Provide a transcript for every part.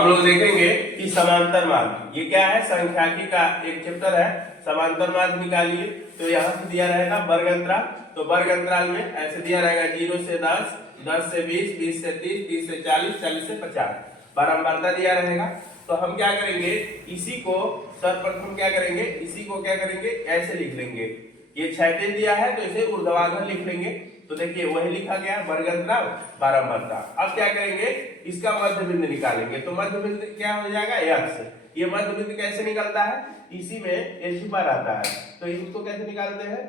हम लोग देखेंगे कि समांतर मार्ग, ये क्या है, संख्याकी का एक चैप्टर है, समांतर मार्ग निकालिए। तो यहाँ से दिया रहेगा वर्ग अंतराल, तो वर्ग अंतराल में ऐसे दिया रहेगा 0 से 10, 10 से 20, 20 से 30, 30 से 40, 40 से 50, बारंबारता दिया रहेगा। तो हम क्या करेंगे, इसी को सर्वप्रथम क्या करेंगे, इसी को क्या करेंगे, ऐसे लिख लेंगे। ये क्षैतिज दिया है तो इसे ऊर्ध्वाधर लिख लेंगे। तो देखिए वही लिखा गया वर्ग अंतराल बारंबारता। अब क्या करेंगे, इसका मध्य बिंदु निकालेंगे। तो मध्य बिंदु क्या हो जाएगा, x। ये मध्य बिंदु कैसे निकलता है, इसी में ये छुपा रहता है। तो इसको कैसे निकालते हैं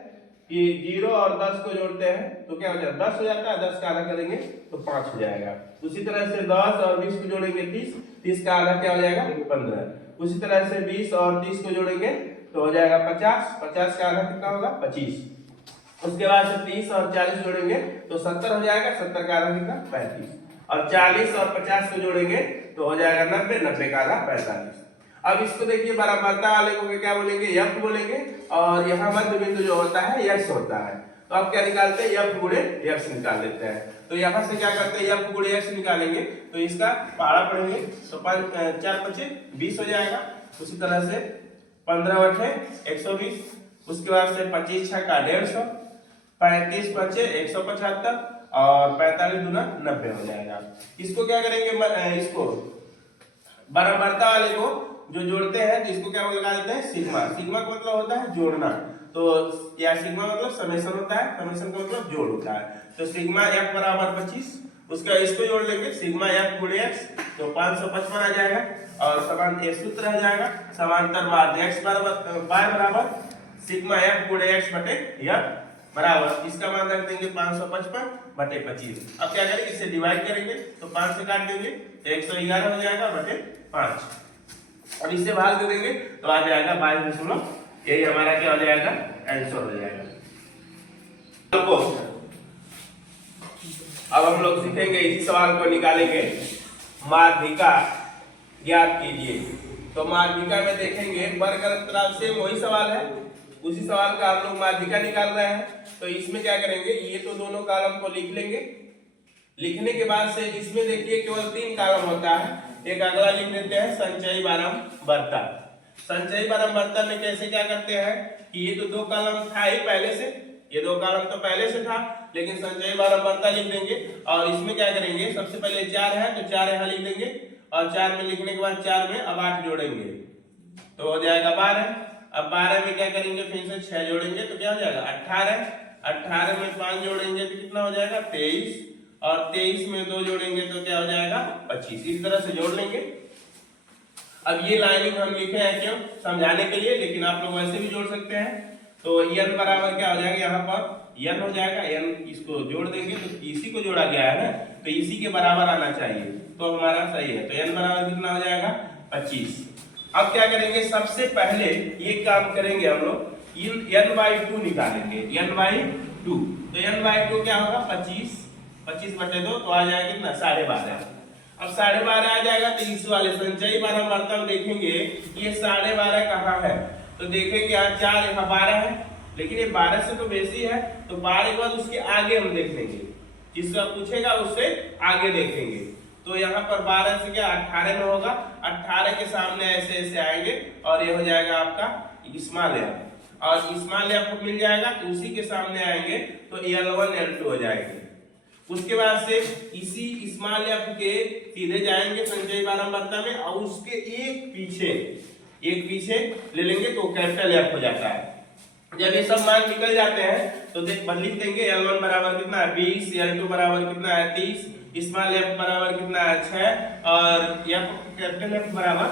कि 0 और 10 को जोड़ते हैं तो क्या हो जाएगा, 10 हो जाता है, 10 का आधा करेंगे तो 5 हो जाएगा। उसी तरह से 10 और 20 को जोड़ेंगे 30, 30 का आधा क्या हो जाएगा, 15। उसी तरह से 20 और 30 को जोड़ेंगे तो हो जाएगा 50, 50 का आधा कितना होगा, 25। उसके बाद से 30 और 40 जोड़ेंगे तो 70 हो जाएगा, 70 का आधा कितना, 35। और 40 और 50 को जोड़ेंगे तो हो जाएगा 90, 90 का आधा 45। अब इसको देखिए बारंबारता वाले को क्या बोलेंगे, f बोलेंगे, और यहाँ मध्य बिंदु जो होता है x होता है। तो अब क्या निकालते हैं, f गुणे x निकाल लेते हैं। तो यहाँ से क्या करते हैं, f गुणे x निकालेंगे तो इसका पहाड़ा पढ़ेंगे तो 4 5 20 हो जाएगा। उसी तरह से 15 8 120, उसके बाद से 25 6 का 150, 35 5 175 और 45 दूना 90 हो जाएगा। इसको क्या करेंगे, इसको बारंबारता वाले को जो जोड़ते हैं तो इसको क्या लगा देते हैं, सिग्मा। सिग्मा का मतलब होता है जोड़ना। तो या सिग्मा मतलब समेशन होता है, समेशन का मतलब जोड़ होता है। तो सिग्मा f बराबर 25, उसका इसको जोड़ लेंगे सिग्मा f गुणे x तो 555 आ जाएगा। और समान ये सूत्र आ जाएगा समांतर मार्ग x बराबर सिग्मा f गुणे x बटे f बराबर, इसका मान रख देंगे 555 बटे 25। अब क्या करेंगे, इसे डिवाइड करेंगे तो 5 से काट देंगे तो 111 हो जाएगा बटे 5। और इससे भाग दे देंगे तो आ जाएगा 22, यही हमारा क्या हो जाएगा, आंसर हो जाएगा। अब हम लोग सीखेंगे, इसी सवाल को निकालेंगे, माध्यिका ज्ञात कीजिए। तो माध्यिका में देखेंगे वर्ग अंतराल से वही सवाल है, उसी सवाल का हम लोग माध्यिका निकाल रहे हैं। तो इसमें क्या करेंगे, ये तो दोनों कॉलम को लिख लेंगे। लिखने के बाद से इसमें देखिए केवल 3 कॉलम होता है। एक अगला लिख देते हैं संचयी बारंबारता। संचयी बारंबारता में कैसे क्या करते हैं कि ये तो 2 कॉलम था ही पहले से, ये 2 कॉलम तो पहले से था, लेकिन संचयी बारंबारता लिख देंगे। और इसमें क्या करेंगे, सबसे पहले 4 है तो 4 यहाँ लिख देंगे, और 4 में लिखने के बाद 4 में अब 8 जोड़ेंगे तो हो जाएगा 12। अब 12 में क्या करेंगे, फिर से 6 जोड़ेंगे तो क्या हो जाएगा 18। 18 में 5 जोड़ेंगे तो कितना हो जाएगा 23, और 23 में 2 जोड़ेंगे तो क्या हो जाएगा 25। इस तरह से जोड़ लेंगे। अब ये लाइनिंग हम लिखे हैं क्यों, समझाने के लिए, लेकिन आप लोग वैसे भी जोड़ सकते हैं। तो n बराबर क्या हो जाएगा, यहाँ पर n हो जाएगा, n इसको जोड़ देंगे तो इसी को जोड़ा गया है ना, तो इसी के बराबर आना चाहिए, तो हमारा सही है। तो n बराबर कितना हो जाएगा 25। अब क्या करेंगे, सबसे पहले ये काम करेंगे हम लोग, n/2 निकालेंगे, n/2। तो n/2 क्या होगा 25, 25 बटे 2 तो आ जाएगा कितना 12.5। अब 12.5 आ जाएगा तो इस वाले संचयी बारंबारता में देखेंगे ये 12.5 कहाँ है, तो देखेंगे यहाँ 4 यहाँ 12 है, लेकिन ये 12 से तो बेसी है, तो 12 के बाद उसके आगे हम देख लेंगे, जिसका पूछेगा उससे आगे देखेंगे। तो यहाँ पर 12 से क्या 18 में होगा, 18 के सामने ऐसे ऐसे आएंगे और ये हो जाएगा आपका स्मॉल एफ, और स्मॉल एफ मिल जाएगा तो उसी के सामने आएंगे तो L1 L2 हो जाएंगे। उसके बाद से इसी स्मॉल एफ के सीधे जाएंगे संचयी बारंबारता में, और उसके एक पीछे ले लेंगे तो कैपिटल एफ हो जाता है। जब ये सब मान निकल जाते हैं तो लिख देंगे L1 बराबर कितना है 20, L2 बराबर कितना है 30, स्मॉल एफ बराबर कितना है 6, और कैपिटल एफ बराबर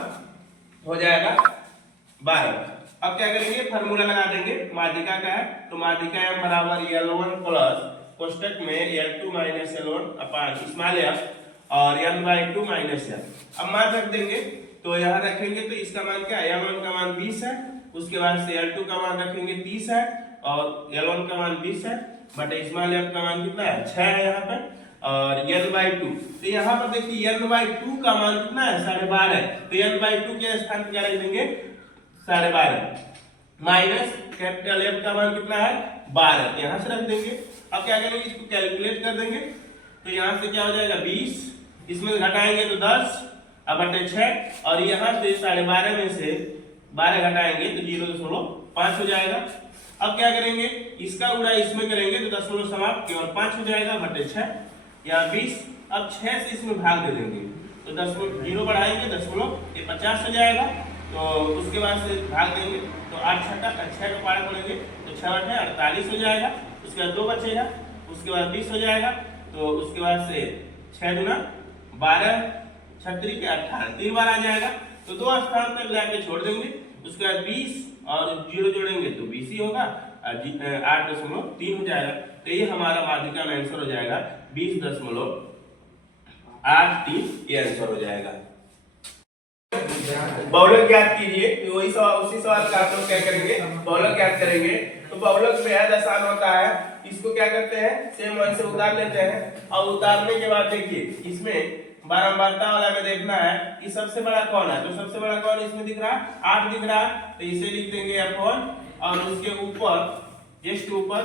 हो जाएगा 12। अब क्या करेंगे, फार्मूला लगा देंगे, माध्यिका का है तो माध्यिका m बराबर L1 प्लस कोष्टक में L2 माइनस L1 अपान स्मॉल एफ और n/2 माइनस f। अब मान रख देंगे तो यहाँ रखेंगे तो इसका मान क्या है, L1 का मान 20 है, उसके बाद से L2 का मान रखेंगे 30 है, और L1 का मान 20 है, बट स्मॉल एफ का मान कितना है 6 है यहाँ पर, और n/2। तो यहाँ पर देखिए n/2 का मान कितना है 12.5, तो n/2 के स्थान पर क्या रख देंगे 12.5 माइनस कैपिटल एफ का मान कितना है 12, यहाँ से रख देंगे। अब क्या करेंगे, इसको कैलकुलेट कर देंगे तो यहाँ से क्या हो जाएगा 20, इसमें घटाएंगे तो 10, अब बटे 6 और यहाँ से 12.5 में से 12 घटाएंगे तो 0.5 हो जाएगा। अब क्या करेंगे, इसका गुणा इसमें करेंगे तो दशमलव समाप्त, केवल 5 हो जाएगा बटे 6 या 20। अब 6 से इसमें भाग दे देंगे तो 0 बढ़ाएंगे दशमलव, ये 50 हो जाएगा। तो उसके बाद से भाग देंगे तो 8 छठा 6 का पारा बोलेंगे तो 6 8 48 हो जाएगा। उसके बाद 2 बचेगा, उसके बाद 20 हो जाएगा। तो उसके बाद से 6 गुना 12 36 के 18 3 बार आ जाएगा। तो 2 स्थान तक लाके छोड़ देंगे। उसके बाद 20 और 0 जोड़ेंगे तो 20 ही होगा, 8.3 हो जाएगा। तो ये हमारा माध्यिका में आंसर हो जाएगा 20.83, ये आंसर हो जाएगा। बहुलक ज्ञात कीजिए, वही सवाल उसी सवाल का आप लोग क्या करेंगे, बहुलक ज्ञात करेंगे। तो बहुलक बेहद आसान होता है। इसको क्या करते हैं, सेम वन से उतार लेते हैं और उतारने के बाद देखिए इसमें बारंबारता वाला में देखना है कि सबसे बड़ा कौन है। तो सबसे बड़ा कौन इसमें दिख रहा है, 8 दिख रहा है। तो इसे लिख देंगे F1 और उसके ऊपर जस्ट ऊपर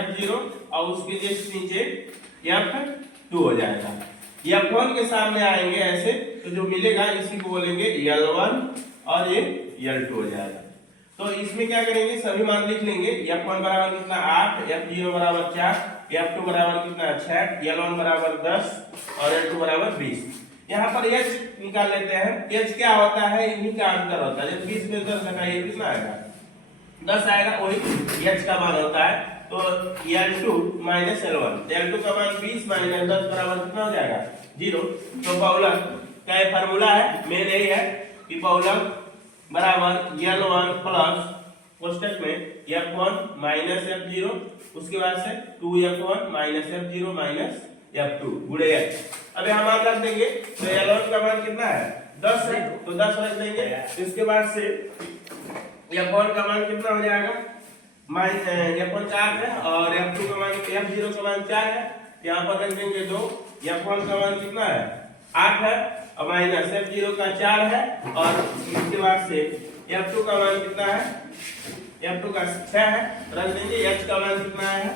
F0 और उसके जस्ट नीचे F2 हो जाएगा। F1 के सामने आएंगे ऐसे तो जो मिलेगा इसी को बोलेंगे L1 और ये L2 हो जाएगा। तो इसमें क्या करेंगे, सभी मान लिख लेंगे। F1 बराबर कितना 8, F0 बराबर 4, F2 बराबर कितना 6, L1 बराबर 10 और L2 बराबर 20। यहाँ पर H निकाल लेते हैं। H क्या होता है, इन्हीं का अंतर होता है। जब 20 में 10 घटाइए कितना आएगा, 10 आएगा, वही H का मान होता है। तो L2 माइनस L1, L2 का मान 20 माइनस 10 बराबर कितना हो जाएगा 0। तो बहुलक का ये फार्मूला है, मेन यही है कि बहुलक बराबर L1 प्लस कोष्टक में F1 माइनस F0, उसके बाद से 2F1 minus F0 minus F2 गुणे H। अब यहाँ मान रख देंगे तो L1 का मान कितना है 10 है, तो 10 रख देंगे। इसके बाद से F1 का मान कितना हो जाएगा, F1 4 है और F2 का मान F0 का मान 4 है। यहाँ पर रख देंगे 2। F1 का मान कितना है 8 है और माइनस F0 का 4 है और इसके बाद से F2 का मान कितना है, F2 का 6 है, रख देंगे। H का मान कितना है,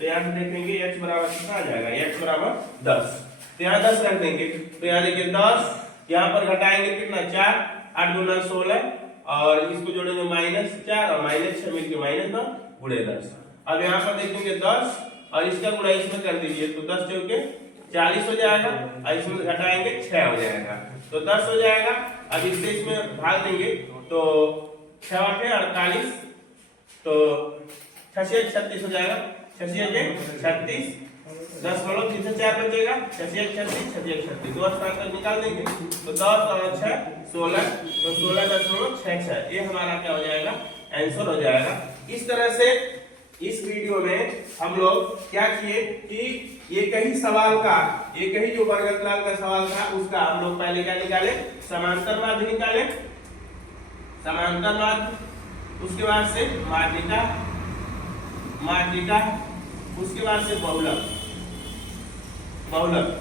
तो यहाँ से देखेंगे H बराबर कितना आ जाएगा, H बराबर 10। तो यहाँ 10 रख देंगे। तो यहाँ देखिए 10, यहाँ पर घटाएंगे कितना 4, 8 गुना 16 और इसको जोड़ेंगे -4 और -6 मिलके -9 गुणे 10। अब यहाँ पर देखेंगे 10 और इसका गुणा इसमें कर दीजिए तो 10 चौके 40 हो जाएगा और इसमें घटाएंगे 6 हो जाएगा तो 10 हो जाएगा। अब इससे इसमें भाग देंगे तो 6 8 48 तो 66 36 हो जाएगा। 66 36 10 3 से 4 बचेगा, 66 36 36 दो स्थान तक निकाल देंगे तो 10 और 6 16 तो 16.66 ये हमारा क्या हो जाएगा, आंसर हो जाएगा। इस तरह से इस वीडियो में हम लोग क्या किए कि एक ही सवाल का, एक ही जो वर्गंतराल का सवाल था उसका हम लोग पहले क्या निकाले, समांतर माध्य निकाले, समांतर माध्य, उसके बाद से माध्यिका, माध्यिका, उसके बाद से बहुलक, बहुलक।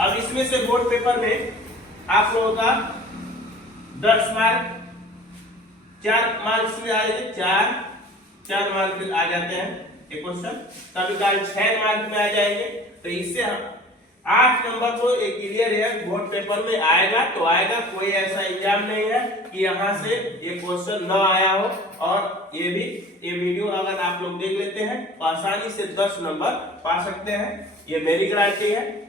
अब इसमें से बोर्ड पेपर में आप लोगों का 10 मार्क 4 मार्क्स में आए थे, 4 मार्क आ जाते हैं एक क्वेश्चन, कभी काल 6 मार्क में आ जाएंगे। तो इससे हम 8 नंबर तो एक क्लियर है बोर्ड पेपर में आएगा तो आएगा, कोई ऐसा एग्जाम नहीं है कि यहाँ से ये क्वेश्चन न आया हो। और ये वीडियो अगर आप लोग देख लेते हैं तो आसानी से 10 नंबर पा सकते हैं, ये मेरी गारंटी है।